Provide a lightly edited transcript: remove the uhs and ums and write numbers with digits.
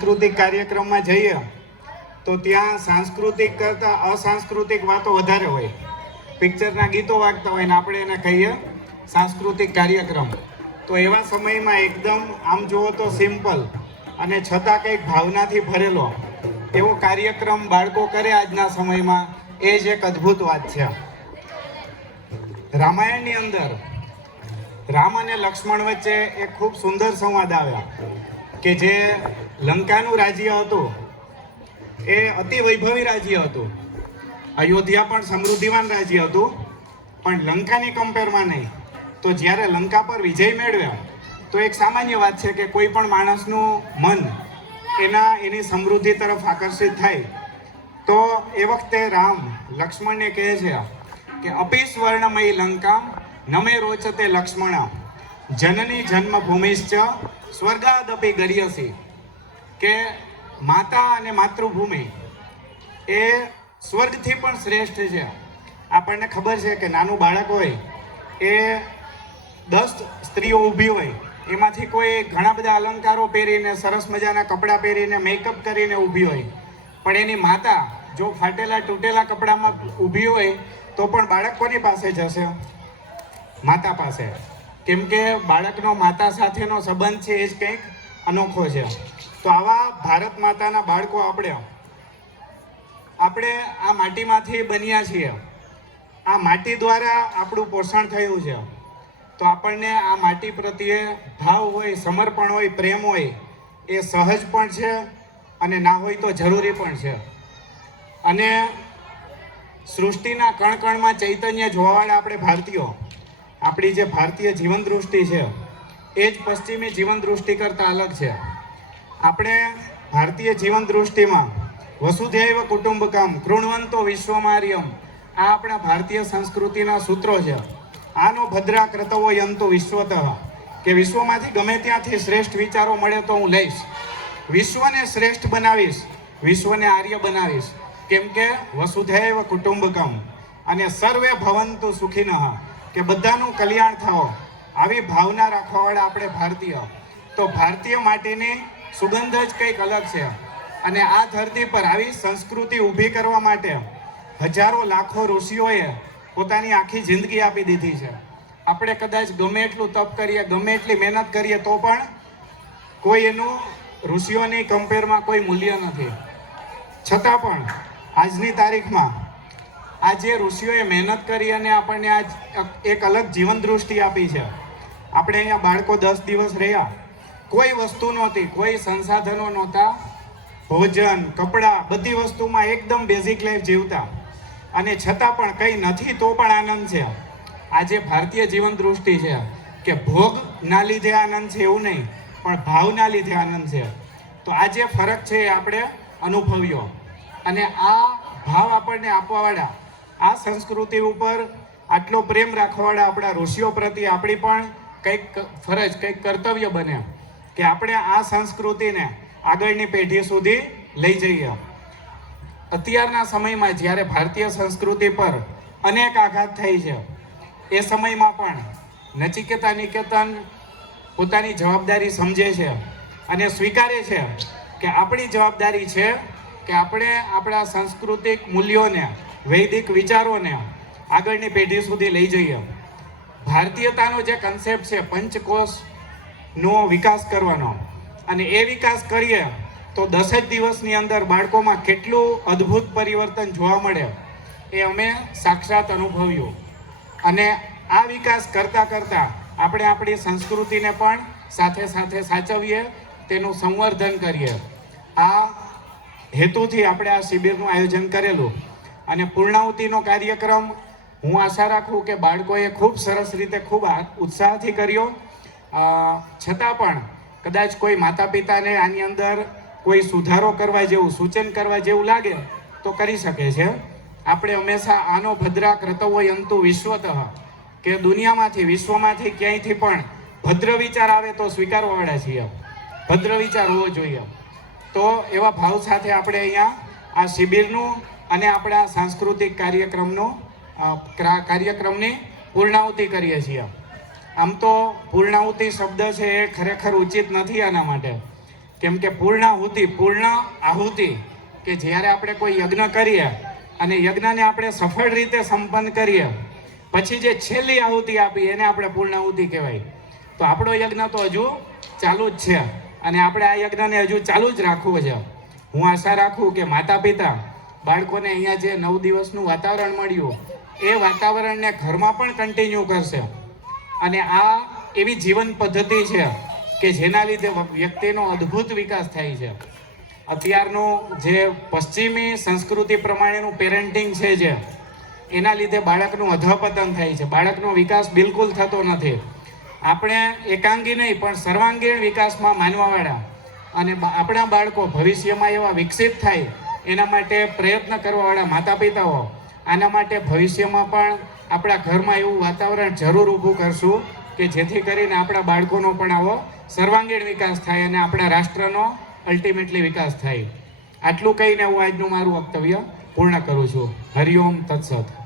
સાંસ્કૃતિક કાર્યક્રમમાં જઈએ તો ત્યાં સાંસ્કૃતિક કરતાં અસાંસ્કૃતિક વાતો વધારે હોય. પિક્ચરના ગીતો વાગતા હોય ને આપણે એને કહીએ સાંસ્કૃતિક કાર્યક્રમ. તો એવા સમયમાં એકદમ આમ જુઓ તો સિમ્પલ અને છતાં કંઈક ભાવનાથી ભરેલો એવો કાર્યક્રમ બાળકો કરે આજના સમયમાં, એ જ એક અદ્ભુત વાત છે. રામાયણની અંદર રામ અને લક્ષ્મણ વચ્ચે એક ખૂબ સુંદર સંવાદ આવ્યા કે જે લંકાનું રાજ્ય હતું એ અતિ વૈભવી રાજ્ય હતું. અયોધ્યા પણ સમૃદ્ધિવાન રાજ્ય હતું, પણ લંકાની કમ્પેરમાં નહીં. તો જ્યારે લંકા પર વિજય મેળવ્યા તો એક સામાન્ય વાત છે કે કોઈ પણ માણસનું મન એની સમૃદ્ધિ તરફ આકર્ષિત થાય. તો એ વખતે રામ લક્ષ્મણને કહે છે કે અપી સ્વર્ણમયી લંકા નમે રોચતે લક્ષ્મણ જનની જન્મભૂમિશ્ચ સ્વર્ગાદપી ગર્યસી. કે માતા અને માતૃભૂમિ એ સ્વર્ગથી પણ શ્રેષ્ઠ છે. આપણને ખબર છે કે નાનું બાળક હોય એ 10 સ્ત્રીઓ ઊભી હોય, એમાંથી કોઈ ઘણા બધા અલંકારો પહેરીને સરસ મજાના કપડાં પહેરીને મેકઅપ કરીને ઊભી હોય, પણ એની માતા જો ફાટેલા તૂટેલા કપડામાં ઊભી હોય તો પણ બાળક કોની પાસે જશે? માતા પાસે. કેમ કે બાળકનો માતા સાથેનો સંબંધ છે એ જ કંઈક અનોખો છે. તો આવા ભારત માતાના બાળકો આપણે આ માટીમાંથી બન્યા છીએ. આ માટી દ્વારા આપણું પોષણ થયું છે. તો આપણને આ માટી પ્રત્યે ભાવ હોય, સમર્પણ હોય, પ્રેમ હોય, એ સહજ પણ છે અને ના હોય તો જરૂરી પણ છે. અને સૃષ્ટિના કણકણમાં ચૈતન્ય જોવાવાળા આપણે ભારતીયો, આપણી જે ભારતીય જીવન દૃષ્ટિ છે એ જ પશ્ચિમી જીવન દૃષ્ટિ કરતાં અલગ છે. આપણે ભારતીય જીવન દૃષ્ટિમાં વસુધૈવ કુટુંબકમ કૃણવંતો વિશ્વમાર્યમ, આ આપણા ભારતીય સંસ્કૃતિના સૂત્રો છે. આનો ભદ્રા કર્તવો યંતુ વિશ્વતઃ, કે વિશ્વમાંથી ગમે ત્યાંથી શ્રેષ્ઠ વિચારો મળે તો હું લઈશ, વિશ્વને શ્રેષ્ઠ બનાવીશ, વિશ્વને આર્ય બનાવીશ. કેમ કે વસુધૈવ કુટુંબકમ અને સર્વે ભવંતુ સુખિનઃ, કે બધાનું કલ્યાણ થાઓ, આવી ભાવના રાખવાવાળા આપણે ભારતીય. તો ભારતીય માટીની સુગંધ જ કંઈક અલગ છે. અને આ ધરતી પર આવી સંસ્કૃતિ ઊભી કરવા માટે હજારો લાખો ઋષિઓએ પોતાની આખી જિંદગી આપી દીધી છે. આપણે કદાચ ગમે એટલું તપ કરીએ, ગમે એટલી મહેનત કરીએ તો પણ કોઈ એનું ઋષિઓની કમ્પેરમાં કોઈ મૂલ્ય નથી. છતાં પણ આજની તારીખમાં આ જે ઋષિઓએ મહેનત કરી અને આપણને આજ એક અલગ જીવન દૃષ્ટિ આપી છે. આપણે અહીંયા બાળકો 10 દિવસ રહ્યા, કોઈ વસ્તુ નહોતી, કોઈ સંસાધનો નહોતા, ભોજન, કપડાં, બધી વસ્તુમાં એકદમ બેઝિક લાઈફ જીવતા, અને છતાં પણ કંઈ નથી તો પણ આનંદ છે. આજે ભારતીય જીવન દૃષ્ટિ છે કે ભોગ ના લીધે આનંદ છે એવું નહીં, પણ ભાવના લીધે આનંદ છે. તો આ જે ફરક છે એ આપણે અનુભવ્યો, અને આ ભાવ આપણને આપવાવાળા, આ સંસ્કૃતિ ઉપર આટલો પ્રેમ રાખવાવાળા આપણા ઋષિઓ પ્રત્યે આપણી પણ કંઈક ફરજ, કંઈક કર્તવ્ય બને કે આપણે આ સંસ્કૃતિને આગળની પેઢી સુધી લઈ જઈએ. અત્યારના સમયમાં જ્યારે ભારતીય સંસ્કૃતિ પર અનેક આઘાત થઈ છે, એ સમયમાં પણ નચિકેતા નિકેતન પોતાની જવાબદારી સમજે છે અને સ્વીકારે છે કે આપણી જવાબદારી છે કે આપણે આપણા સાંસ્કૃતિક મૂલ્યોને, વૈદિક વિચારોને આગળની પેઢી સુધી લઈ જઈએ. ભારતીયતાનો જે કન્સેપ્ટ છે પંચકોશનો વિકાસ કરવાનો, અને એ વિકાસ કરીએ તો 10 જ દિવસની અંદર બાળકોમાં કેટલું અદ્ભુત પરિવર્તન જોવા મળે એ અમે સાક્ષાત અનુભવ્યું. અને આ વિકાસ કરતાં કરતાં આપણે આપણી સંસ્કૃતિને પણ સાથે સાથે સાચવીએ, તેનું સંવર્ધન કરીએ. આ હેતુથી આપણે આ શિબિરનું આયોજન કરેલું. અને પૂર્ણાહુતિનો કાર્યક્રમ હું આશા રાખું કે બાળકોએ ખૂબ સરસ રીતે, ખૂબ ઉત્સાહથી કર્યો. છતાં પણ કદાચ કોઈ માતા પિતાને આની અંદર કોઈ સુધારો કરવા જેવું, સૂચન કરવા જેવું લાગે તો કરી શકે છે. આપણે હંમેશા આનો ભદ્રા કર્તવો યંતુ વિશ્વતઃ, કે દુનિયામાંથી, વિશ્વમાંથી ક્યાંયથી પણ ભદ્ર વિચાર આવે તો સ્વીકારવાવાળા છીએ. ભદ્ર વિચાર હોવો જોઈએ. તો એવા ભાવ સાથે આપણે અહીંયા આ શિબિરનું અને આપણા સાંસ્કૃતિક કાર્યક્રમની પૂર્ણાહુતિ કરીએ છીએ. આમ તો પૂર્ણાહુતિ શબ્દ છે એ ખરેખર ઉચિત નથી આના માટે, કેમ કે પૂર્ણ આહુતિ કે જ્યારે આપણે કોઈ યજ્ઞ કરીએ અને યજ્ઞને આપણે સફળ રીતે સંપન્ન કરીએ પછી જે છેલ્લી આહુતિ આપી એને આપણે પૂર્ણ આહુતિ કહેવાય. તો આપણો યજ્ઞ તો હજુ ચાલુ જ છે અને આપણે આ યજ્ઞને હજુ ચાલુ જ રાખવું છે. હું આશા રાખું કે માતા પિતા બાળકોને અહીંયા જે 9 દિવસનું વાતાવરણ મળ્યું એ વાતાવરણને ઘરમાં પણ કન્ટિન્યુ કરશે. અને આ એવી જીવન પદ્ધતિ છે કે જેના લીધે વ્યક્તિનો અદ્ભુત વિકાસ થાય છે. અત્યારનું જે પશ્ચિમી સંસ્કૃતિ પ્રમાણેનું પેરેન્ટિંગ છે જે એના લીધે બાળકનું અધઃપતન થાય છે, બાળકનો વિકાસ બિલકુલ થતો નથી. આપણે એકાંગી નહીં પણ સર્વાંગીણ વિકાસમાં માનવાવાળા અને આપણા બાળકો ભવિષ્યમાં એવા વિકસિત થાય એના માટે પ્રયત્ન કરવાવાળા માતા પિતાઓ આના માટે ભવિષ્યમાં પણ આપણા ઘરમાં એવું વાતાવરણ જરૂર ઊભું કરશું કે જેથી કરીને આપણા બાળકોનો પણ આવો સર્વાંગીણ વિકાસ થાય અને આપણા રાષ્ટ્રનો અલ્ટિમેટલી વિકાસ થાય. આટલું કહીને હું આજનું મારું વક્તવ્ય પૂર્ણ કરું છું. હરિઓમ તત્સત.